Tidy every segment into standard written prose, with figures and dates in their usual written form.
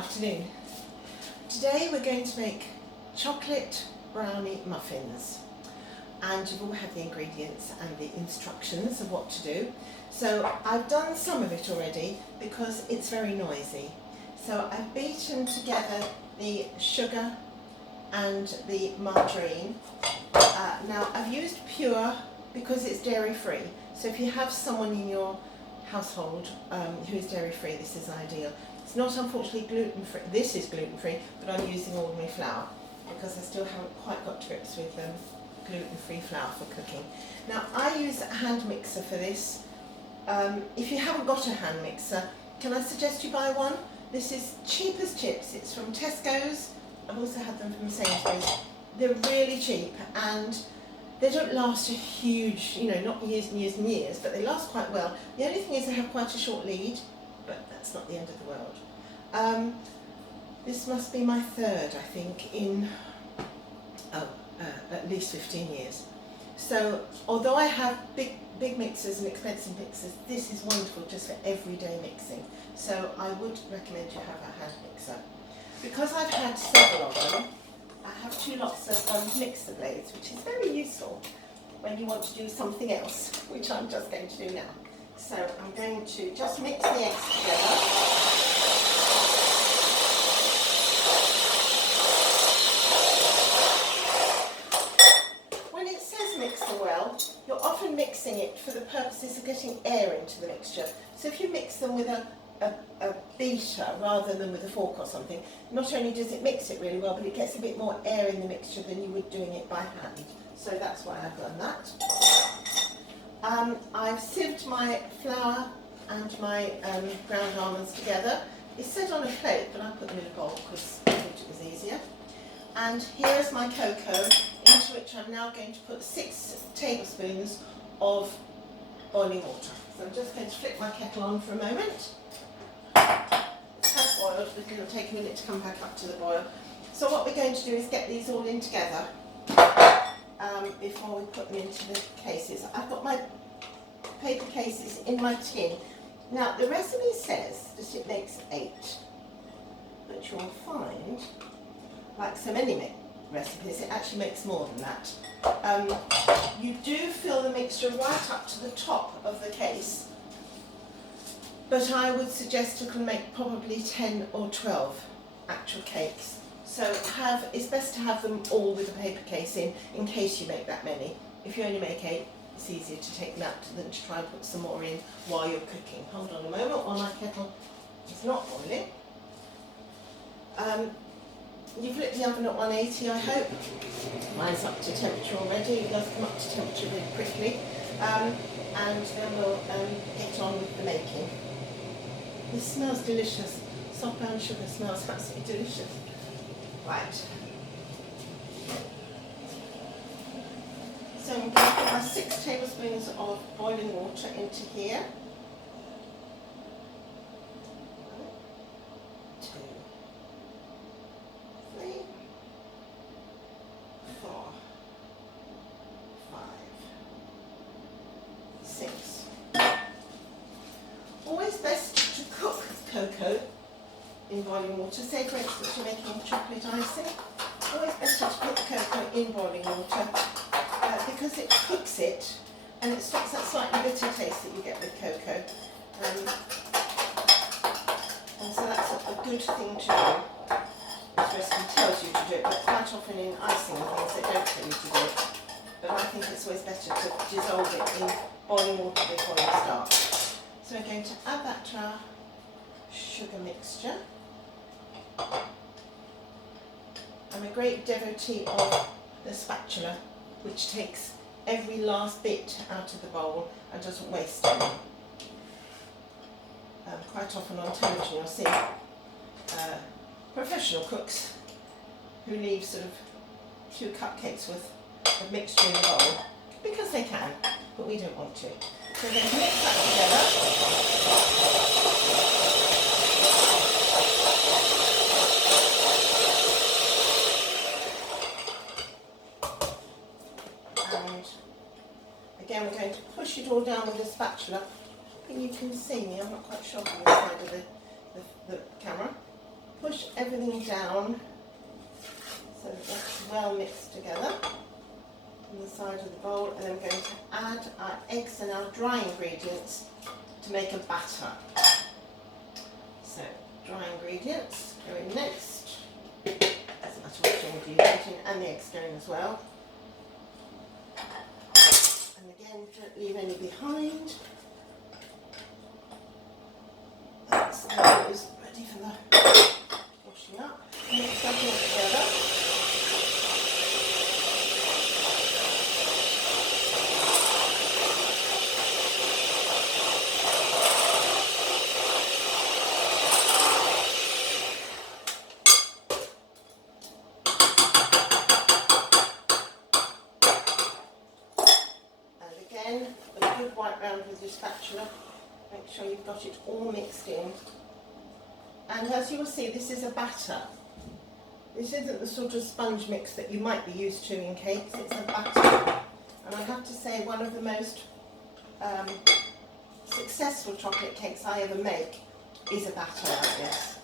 afternoon. Today we're going to make chocolate brownie muffins, and you've all had the ingredients and the instructions of what to do. So I've done some of it already because it's very noisy. So I've beaten together the sugar and the margarine. Now I've used pure because it's dairy free. So if you have someone in your household who is dairy free, this is ideal. It's not unfortunately gluten free. This is gluten free, but I'm using ordinary flour because I still haven't quite got to grips with gluten free flour for cooking. Now I use a hand mixer for this. If you haven't got a hand mixer, can I suggest you buy one? This is cheap as chips. It's from Tesco's. I've also had them from Sainsbury's. They're really cheap and they don't last a huge, not years and years and years, but they last quite well. The only thing is they have quite a short lead, but that's not the end of the world. This must be my third, I think, in at least 15 years. So although I have big mixers and expensive mixers, this is wonderful just for everyday mixing. So I would recommend you have a hand mixer. Because I've had several of them, I have two lots of mixer blades, which is very useful when you want to do something else, which I'm just going to do now. So I'm going to just mix the eggs together. When it says mix well, you're often mixing it for the purposes of getting air into the mixture. So if you mix them with a beater rather than with a fork or something, not only does it mix it really well, but it gets a bit more air in the mixture than you would doing it by hand. So that's why I've done that. I've sieved my flour and my ground almonds together. It's set on a plate, but I put them in a bowl because I thought it was easier. And here's my cocoa, into which I'm now going to put 6 tablespoons of boiling water. So I'm just going to flip my kettle on for a moment. It has boiled, but it'll take a minute to come back up to the boil. So what we're going to do is get these all in together before we put them into the cases. I've got my paper cases in my tin. Now the recipe says that it makes 8, but you'll find, like so many recipes, it actually makes more than that. You do fill the mixture right up to the top of the case, but I would suggest you can make probably 10 or 12 actual cakes. So it's best to have them all with a paper case in case you make that many. If you only make 8, it's easier to take them out than to try and put some more in while you're cooking. Hold on a moment while my kettle is not boiling. You've lit the oven at 180, I hope. Mine's up to temperature already. It does come up to temperature really quickly. And then we'll get on with the making. This smells delicious. Soft brown sugar smells absolutely delicious. Right. So I'm going to put my 6 tablespoons of boiling water into here. 1, 2, 3, 4, 5, 6. Always best to cook cocoa in boiling water. Say for instance you're making chocolate icing, always better to put the cocoa in boiling water because it cooks it and it stops that slightly bitter taste that you get with cocoa. And so that's a good thing to do. This recipe tells you to do it, but quite often in icing and things they don't tell you to do it. But I think it's always better to dissolve it in boiling water before you start. So we're going to add that to our sugar mixture. I'm a great devotee of the spatula, which takes every last bit out of the bowl and doesn't waste any. Quite often on television you'll see professional cooks who leave sort of 2 cupcakes worth of mixture in the bowl because they can, but we don't want to. So we're going to mix that together. Again, we're going to push it all down with a spatula. And you can see me, I'm not quite sure on this side of the camera. push everything down so that that's well mixed together on the side of the bowl, and then we're going to add our eggs and our dry ingredients to make a batter. So dry ingredients go in next. Doesn't matter which order you put in, and the eggs go in as well. And again, don't leave any behind. That's how it is ready for the washing up. Mix everything together. With a good wipe round with your spatula, make sure you've got it all mixed in. And as you will see, this is a batter. This isn't the sort of sponge mix that you might be used to in cakes, it's a batter. And I have to say, one of the most successful chocolate cakes I ever make is a batter like this,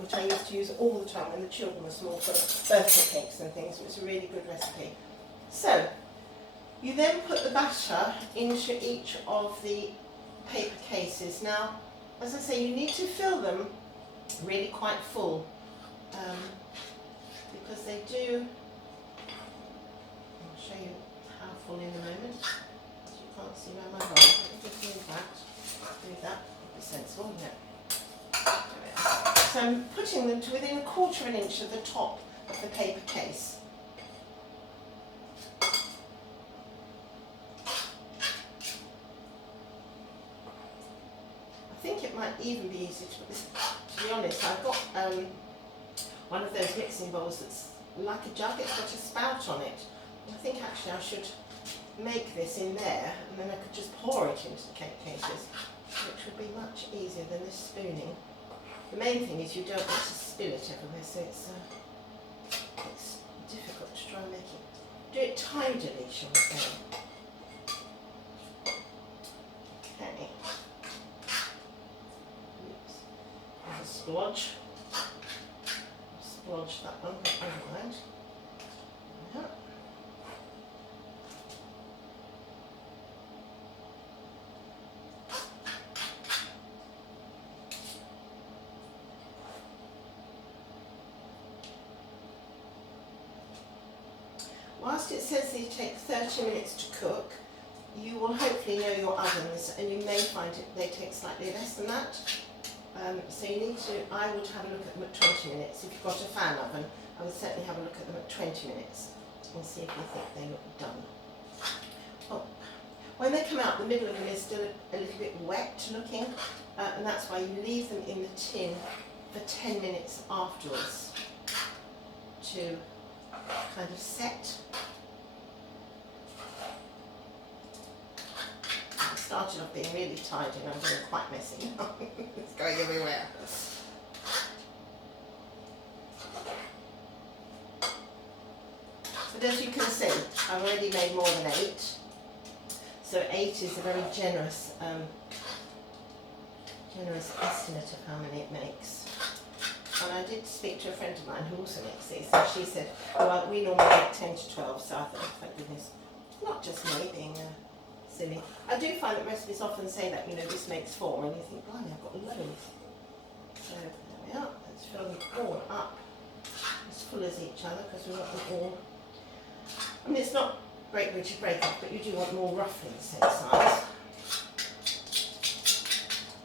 which I used to use all the time when the children were small for birthday cakes and things. It was a really good recipe. So, you then put the batter into each of the paper cases. Now, as I say, you need to fill them really quite full because they do, I'll show you how full in a moment, as you can't see where my bowl is. Let me just move that, do that, would be sensible, isn't it? There we are. So I'm putting them to within 1/4 of an inch of the top of the paper case. I think it might even be easy to put this, to be honest. I've got one of those mixing bowls that's like a jug, it's got a spout on it. I think actually I should make this in there, and then I could just pour it into the cake cases, which would be much easier than this spooning. The main thing is you don't want to spill it everywhere, so it's difficult to try and make it. Do it tidily, shall we say. Okay. There's a splodge. Splodge that one, but never mind. Yeah. Whilst it says they take 30 minutes to cook, you will hopefully know your ovens, and you may find they take slightly less than that. So you need to, I would have a look at them at 20 minutes. If you've got a fan oven, I would certainly have a look at them at 20 minutes and see if you think they look done. Oh, when they come out, the middle of them is still a little bit wet looking, and that's why you leave them in the tin for 10 minutes afterwards to kind of set. It started off being really tidy and I'm getting quite messy now. It's going everywhere. But as you can see, I've already made more than 8. So 8 is a very generous estimate of how many it makes. And I did speak to a friend of mine who also makes these, and she said, well, we normally make 10 to 12, so I thought, thank goodness, not just me being silly. I do find that recipes often say that, you know, this makes 4, and you think, blimey, I've got loads. So there we are, let's fill them all up as full as each other, because we want them all. I mean, it's not great way to break up, but you do want more roughly the same size.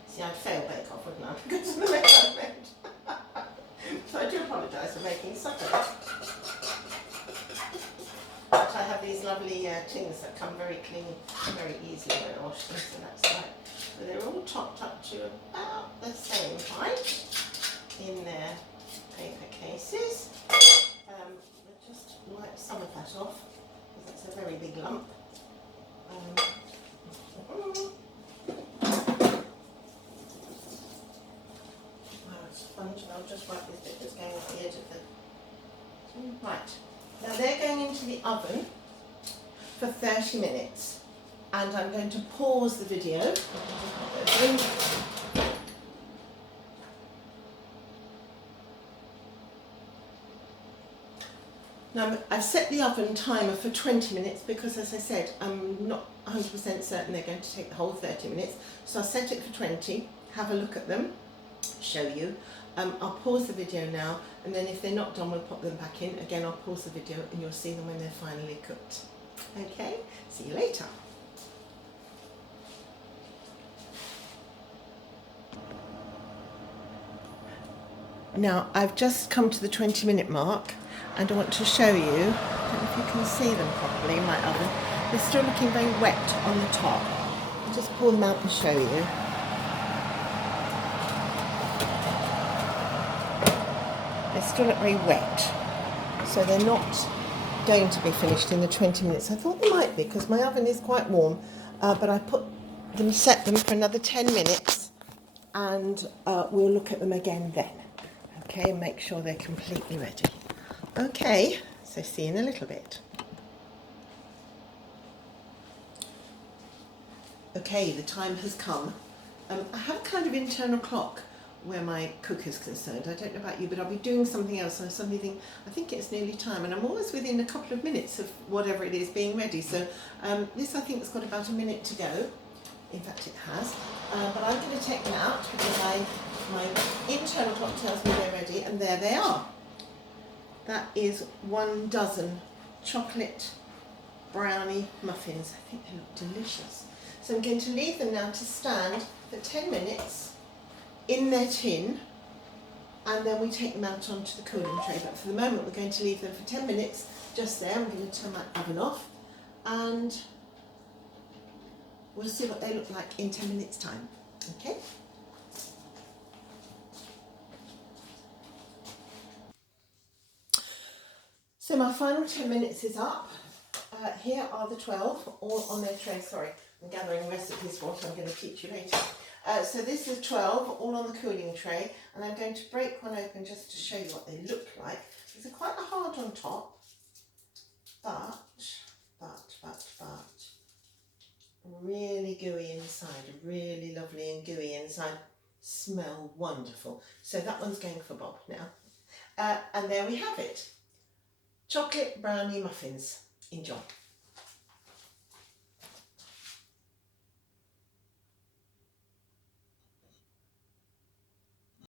See, I'd fail Bake Off, wouldn't I? Because of the way I made. So I do apologise for making such a lot. But I have these lovely tins that come very clean, very easily when I wash them, so that's right. So they're all topped up to about the same height in their paper cases. We'll just wipe some of that off, because that's a very big lump. Sponge, and I'll just wipe this bit that's going off the edge of the... Right, now they're going into the oven for 30 minutes, and I'm going to pause the video. Now I've set the oven timer for 20 minutes because, as I said, I'm not 100% certain they're going to take the whole 30 minutes. So I'll set it for 20, have a look at them, show you. I'll pause the video now, and then if they're not done, we'll pop them back in. Again, I'll pause the video and you'll see them when they're finally cooked. Okay, see you later. Now I've just come to the 20-minute mark, and I want to show you, I don't know if you can see them properly in my oven, they're still looking very wet on the top. I'll just pull them out and show you. They still look very wet, so they're not going to be finished in the 20 minutes. I thought they might be because my oven is quite warm, but I set them for another 10 minutes, and we'll look at them again then. Okay, and make sure they're completely ready. Okay, so see you in a little bit. Okay, the time has come. I have a kind of internal clock where my cook is concerned. I don't know about you, but I'll be doing something else and I suddenly think, I think it's nearly time, and I'm always within a couple of minutes of whatever it is being ready. So this I think has got about a minute to go. In fact it has, but I'm going to take them out because my internal clock tells me they're ready, and there they are. That is 1 dozen chocolate brownie muffins. I think they look delicious. So I'm going to leave them now to stand for 10 minutes in their tin, and then we take them out onto the cooling tray. But for the moment we're going to leave them for 10 minutes just there. I'm going to turn my oven off and we'll see what they look like in 10 minutes time. Okay? So my final 10 minutes is up. Here are the 12, all on their tray. Sorry, I'm gathering recipes for what I'm going to teach you later. So this is 12, all on the cooling tray, and I'm going to break one open just to show you what they look like. These are quite hard on top, but really gooey inside, really lovely and gooey inside. Smell wonderful. So that one's going for Bob now. And there we have it. Chocolate brownie muffins. Enjoy.